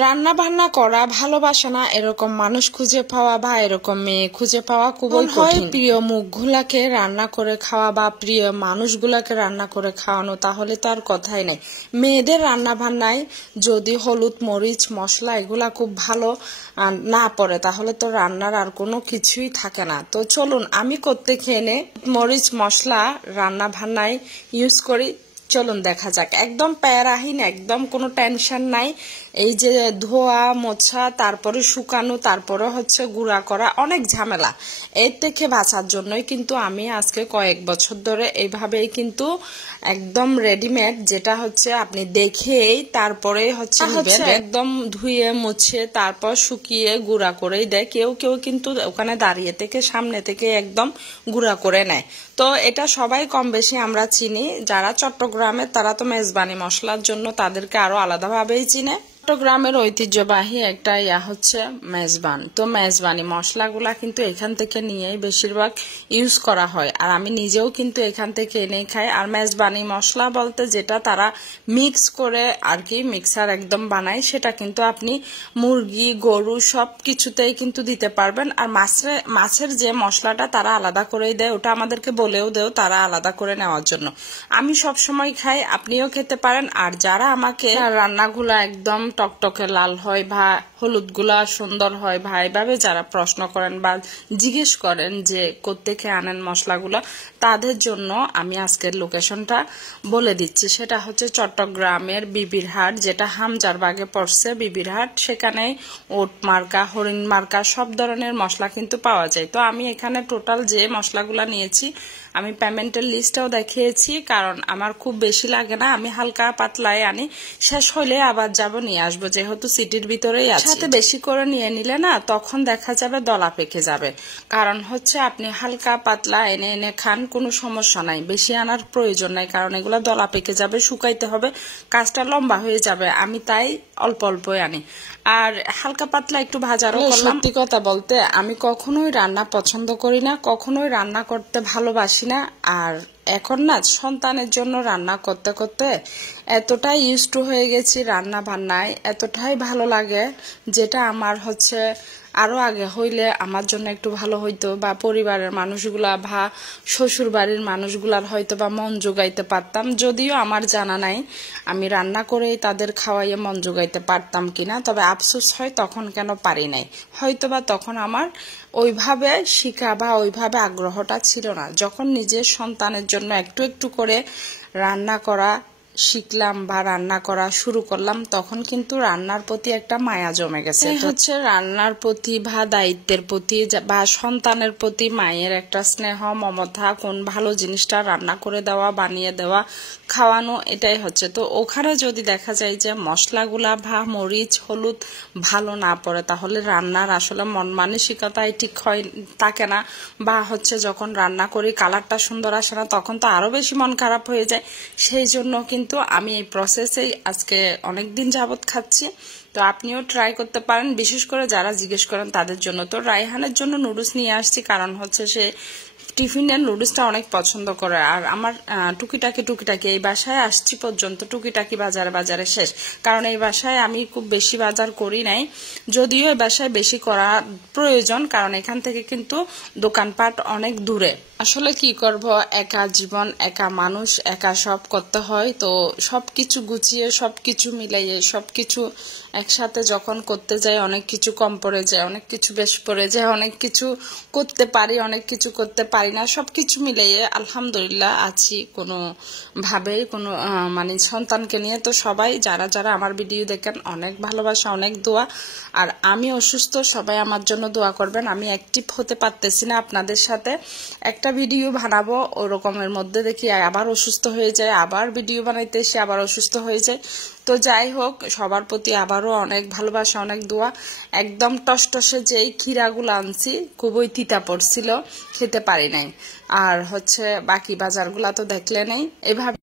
রান্না বান্না করা ভালোবাসা না, এরকম মানুষ খুঁজে পাওয়া বা এরকম মেয়ে খুঁজে পাওয়া খুবই কঠিন। প্রিয় মুখগুলাকে রান্না করে খাওয়া বা প্রিয় মানুষগুলাকে রান্না করে খাওয়ানো, তাহলে তো আর কথাই নেই। মেয়েদের রান্না বান্নায় যদি হলুদ মরিচ মশলা এগুলা খুব ভালো না পড়ে, তাহলে তো রান্নার আর কোনো কিছুই থাকে না। তো চলুন আমি করতে খেয়ে নে মরিচ মশলা রান্না বান্নায় ইউজ করি। চলুন দেখা যাক। একদম প্যারাহীন, একদম কোনো টেনশন নাই। এই যে ধোয়া মোছা, তারপরে শুকানো, তারপরে হচ্ছে গুঁড়া করা, অনেক ঝামেলা। এর থেকে বাঁচার জন্যই কিন্তু আমি আজকে কয়েক বছর ধরে এইভাবেই কিন্তু একদম রেডিমেড, যেটা হচ্ছে আপনি দেখেই তারপরে হচ্ছে একদম ধুয়ে মুছে তারপর শুকিয়ে গুঁড়া করেই দেয়। কেউ কেউ কিন্তু ওখানে দাঁড়িয়ে থেকে সামনে থেকে একদম গুঁড়া করে নেয়। তো এটা সবাই কম বেশি আমরা চিনি। যারা চট্টগ্রামের তারা তো মেজবানি মশলার জন্য তাদেরকে আরো আলাদাভাবেই চিনে। চট্টগ্রামের ঐতিহ্যবাহী একটা হচ্ছে মেজবান। তো মেজবানি মশলাগুলা কিন্তু এখান থেকে নিয়েই বেশিরভাগ ইউজ করা হয়, আর আমি নিজেও কিন্তু এখান থেকে এনে খাই। আর মেজবানি মশলা বলতে যেটা তারা মিক্স করে আর কি, মিক্সার একদম বানায়, সেটা কিন্তু আপনি মুরগি গরু সব কিছুতেই কিন্তু দিতে পারবেন। আর মাছের যে মশলাটা তারা আলাদা করেই দেয়, ওটা আমাদেরকে বলেও দেও তারা আলাদা করে নেওয়ার জন্য। আমি সব সময় খাই, আপনিও খেতে পারেন। আর যারা আমাকে রান্নাগুলা একদম টকটকে লাল হয় বা হলুদগুলা সুন্দর হয় বা এভাবে যারা প্রশ্ন করেন বা জিজ্ঞেস করেন যে কোত্থেকে আনেন মশলাগুলো, তাদের জন্য আমি আজকের লোকেশনটা বলে দিচ্ছি। সেটা হচ্ছে চট্টগ্রামের বিবিরহাট, যেটা হামজারবাগে পড়ছে বিবিরহাট। সেখানে ওট মার্কা, হরিণ মার্কা সব ধরনের মশলা কিন্তু পাওয়া যায়। তো আমি এখানে টোটাল যে মশলাগুলা নিয়েছি আমি পেমেন্টের লিস্টটাও দেখিয়েছি, কারণ আমার খুব বেশি লাগে না, আমি হালকা পাতলাই আনি। শেষ হলে আবার যাব নিয়ে আসবো, যেহেতু সিটির ভিতরেই আছে। সাথে বেশি করে নিয়ে নিলে না তখন দেখা যাবে দলা পেকে যাবে। কারণ হচ্ছে আপনি হালকা পাতলা এনে এনে খান, কোনো সমস্যা নাই, বেশি আনার প্রয়োজন নাই, কারণ এগুলো দলা পেকে যাবে, শুকাইতে হবে, কাজটা লম্বা হয়ে যাবে। আমি তাই অল্প অল্পই আনি। আর হালকা পাতলা একটু ভাজারও করলাম। সত্যি কথা বলতে আমি কখনোই রান্না পছন্দ করি না, কখনোই রান্না করতে ভালোবাসি না। আর এখন না সন্তানের জন্য রান্না করতে করতে এতটাই ইউজ টু হয়ে গেছি রান্না বান্নায়, এতটাই ভালো লাগে, যেটা আমার হচ্ছে আরো আগে হইলে আমার জন্য একটু ভালো হইতো, বা পরিবারের মানুষগুলা বা শ্বশুর বাড়ির মানুষগুলার হয়তো বা মন জোগাইতে পারতাম। যদিও আমার জানা নাই আমি রান্না করেই তাদের খাওয়াইয়ে মন জোগাইতে পারতাম কিনা, তবে আফসোস হয় তখন কেন পারি নাই। হয়তো বা তখন আমার ওইভাবে শিখা বা ওইভাবে আগ্রহটা ছিল না। যখন নিজের সন্তানের জন্য একটু একটু করে রান্না করা শিখলাম বা রান্না করা শুরু করলাম, তখন কিন্তু রান্নার প্রতি একটা মায়া জমে গেছে। হচ্ছে রান্নার প্রতি বা দায়িত্বের প্রতি বা সন্তানের প্রতি মায়ের একটা স্নেহ মমতা, কোন ভালো জিনিসটা রান্না করে দেওয়া, বানিয়ে দেওয়া, খাওয়ানো, এটাই হচ্ছে। তো ওখানে যদি দেখা যায় যে মশলাগুলা বা মরিচ হলুদ ভালো না পড়ে, তাহলে রান্নার আসলে মন মানসিকতাই ঠিক হয় থাকে না, বা হচ্ছে যখন রান্না করি কালারটা সুন্দর আসে না, তখন তো আরো বেশি মন খারাপ হয়ে যায়। সেই জন্য কিন্তু আমি এই প্রসেসেই আজকে অনেকদিন যাবত খাচ্ছি। তো আপনিও ট্রাই করতে পারেন, বিশেষ করে যারা জিজ্ঞেস করেন তাদের জন্য। তো রায়হানের জন্য নুডলস নিয়ে আসছি, কারণ হচ্ছে সে টিফিনের নুডলসটা অনেক পছন্দ করে। আর আমার টুকিটাকি এই বাসায় আসছি পর্যন্ত টুকিটাকি বাজারে শেষ, কারণ এই বাসায় আমি খুব বেশি বাজার করি নাই, যদিও এই বাসায় বেশি করা প্রয়োজন, কারণ এখান থেকে কিন্তু দোকানপাট অনেক দূরে। আসলে কি করব, একা জীবন, একা মানুষ, একা সব করতে হয়। তো সবকিছু গুছিয়ে সবকিছু মিলাইয়ে সবকিছু একসাথে যখন করতে যাই, অনেক কিছু কম পড়ে যায়, অনেক কিছু বেশ পড়ে যায়, অনেক কিছু করতে পারি, অনেক কিছু করতে পারি না। সবকিছু মিলাইয়ে আলহামদুলিল্লাহ আছি কোনো ভাবেই, কোনো মানে সন্তানকে নিয়ে। তো সবাই যারা যারা আমার ভিডিও দেখেন অনেক ভালোবাসা, অনেক দোয়া। আর আমি অসুস্থ, সবাই আমার জন্য দোয়া করবেন। আমি অ্যাক্টিভ হতে পারতেছি না আপনাদের সাথে, একটা ভিডিও বানাবো ওরকমের মধ্যে দেখি আবার অসুস্থ হয়ে যায়, আবার ভিডিও বানাইতে এসে আবার অসুস্থ হয়ে যায়। তো যাই হোক, সবার প্রতি আবারও অনেক ভালোবাসা, অনেক দোয়া। একদম টসটসে যেই ক্ষীরাগুলো আনছি খুবই তিতা পড়ছিল, খেতে পারি নাই। আর হচ্ছে বাকি বাজারগুলা তো দেখলে নেই, এভাবে